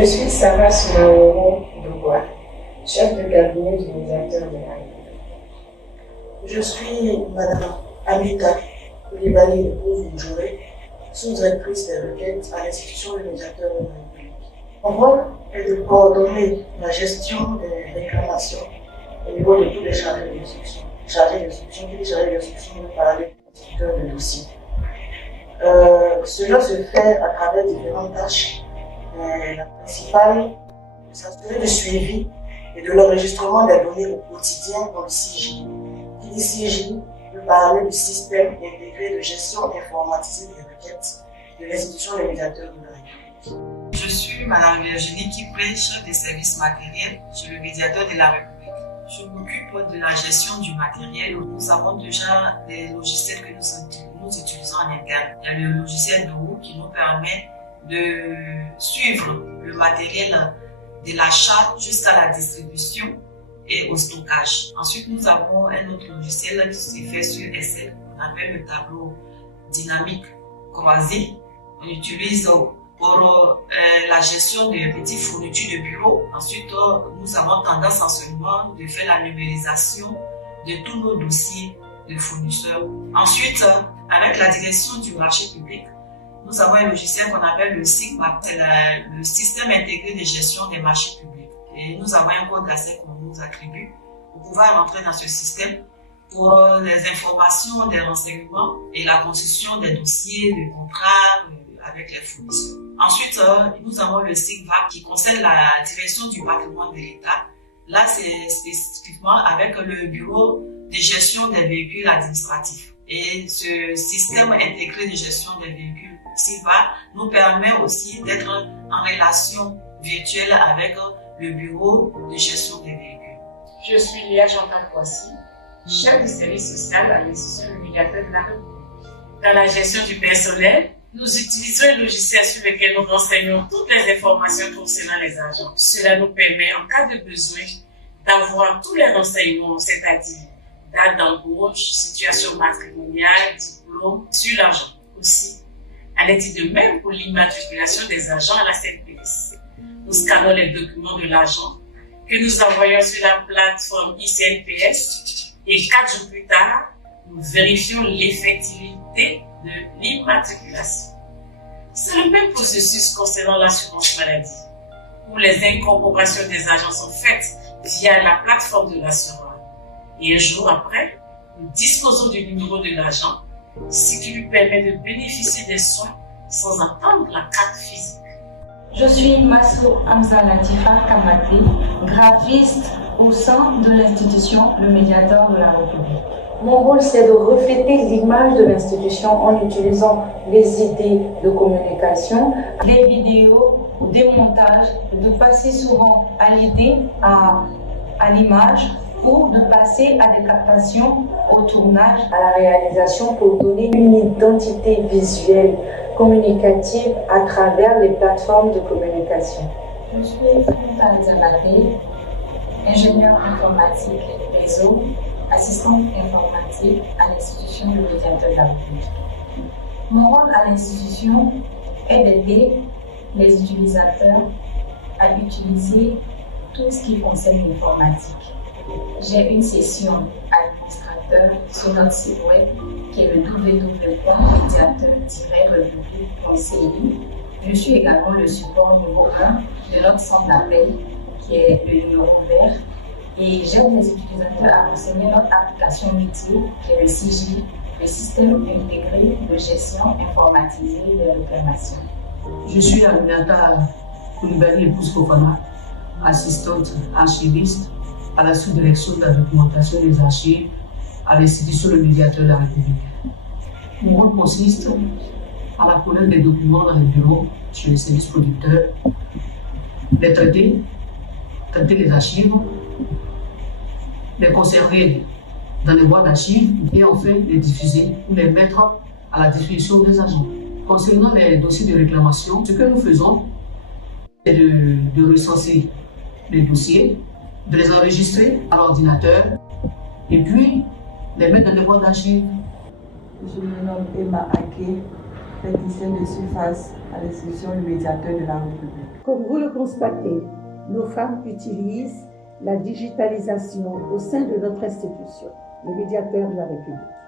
Je suis Sarah Soumaoro Dougoua, chef de cabinet du médiateur de la République. Je suis Madame Amita Koulibaly Bouvou-Djouré, sous-directrice des requêtes à l'institution du médiateur de la République. Mon rôle est de coordonner la gestion des réclamations au niveau de tous les chargés d'instruction. Chargés d'instruction de parler constituteurs de dossiers. Cela se fait à travers différentes tâches. La principale, c'est s'assurer du suivi et de l'enregistrement des données au quotidien dans le CIJ. Qui dit CIJ peut parler du système intégré de gestion informatisée des requêtes de l'institution des médiateurs de la République. Je suis Madame Virginie Kipré, chef des services matériels chez le médiateur de la République. Je m'occupe de la gestion du matériel. Nous avons déjà des logiciels que nous utilisons en interne. Il y a le logiciel de roue qui nous permet de suivre le matériel de l'achat jusqu'à la distribution et au stockage. Ensuite, nous avons un autre logiciel qui se fait sur Excel, on appelle le tableau dynamique croisé. On utilise pour la gestion des petites fournitures de bureau. Ensuite, nous avons tendance en ce moment de faire la numérisation de tous nos dossiers de fournisseurs. Ensuite, avec la direction du marché public, nous avons un logiciel qu'on appelle le SIGMA, c'est le système intégré de gestion des marchés publics. Et nous avons un code d'accès qu'on nous attribue pour pouvoir rentrer dans ce système pour les informations, des renseignements et la construction des dossiers, des contrats avec les fournisseurs. Ensuite, nous avons le SIGVAP qui concerne la direction du patrimoine de l'État. Là, c'est spécifiquement avec le bureau de gestion des véhicules administratifs. Et ce système intégré de gestion des véhicules SIGVAP nous permet aussi d'être en relation virtuelle avec le bureau de gestion des véhicules. Je suis Léa Chantal Poissy, chef du service social à l'institution du médiateur de la République. Dans la gestion du personnel, nous utilisons un logiciel sur lequel nous renseignons toutes les informations concernant les agents. Cela nous permet, en cas de besoin, d'avoir tous les renseignements, c'est-à-dire date d'embauche, situation matrimoniale, diplôme, sur l'agent. Aussi, elle est dit de même pour l'immatriculation des agents à la CNPS. Nous scannons les documents de l'agent que nous envoyons sur la plateforme ICNPS et 4 jours plus tard, nous vérifions l'effectivité de l'immatriculation. C'est le même processus concernant l'assurance maladie, où les incorporations des agents sont faites via la plateforme de l'assureur. Et un jour après, nous disposons du numéro de l'agent, ce qui lui permet de bénéficier des soins sans attendre la carte physique. Je suis Massou Hamza Latifa Kamati, graphiste au sein de l'institution Le Médiateur de la République. Mon rôle, c'est de refléter l'image de l'institution en utilisant les idées de communication, des vidéos, des montages, de passer souvent à l'idée, à l'image, ou de passer à des captations au tournage, à la réalisation pour donner une identité visuelle, communicative à travers les plateformes de communication. Je suis Fouta Zabaté, ingénieure informatique réseau, assistante informatique à l'institution du médiateur de la République. Mon rôle à l'institution est d'aider les utilisateurs à utiliser tout ce qui concerne l'informatique. J'ai une session administrateur sur notre site web qui est le www.médiateur-république.ci. Je suis également le support niveau 1 de notre centre d'appel qui est le numéro vert et j'aide les utilisateurs à renseigner notre application métier qui est le CIJ, le système intégré de gestion informatisée des réclamations. Je suis Aminata Koulibaly Épouse Fofana, assistante archiviste à la sous-direction de la documentation des archives à l'institution Le Médiateur de la République. Mon rôle consiste à la collecte des documents dans les bureaux chez les services producteurs, les traiter les archives, les conserver dans les boîtes d'archives et enfin les diffuser ou les mettre à la disposition des agents. Concernant les dossiers de réclamation, ce que nous faisons, c'est de recenser les dossiers, de les enregistrer à l'ordinateur et puis les mettre dans les boîtes d'archives. Je me nomme Emma Ake, techniciens de surface à l'institution du médiateur de la République. Comme vous le constatez, nos femmes utilisent la digitalisation au sein de notre institution, le médiateur de la République.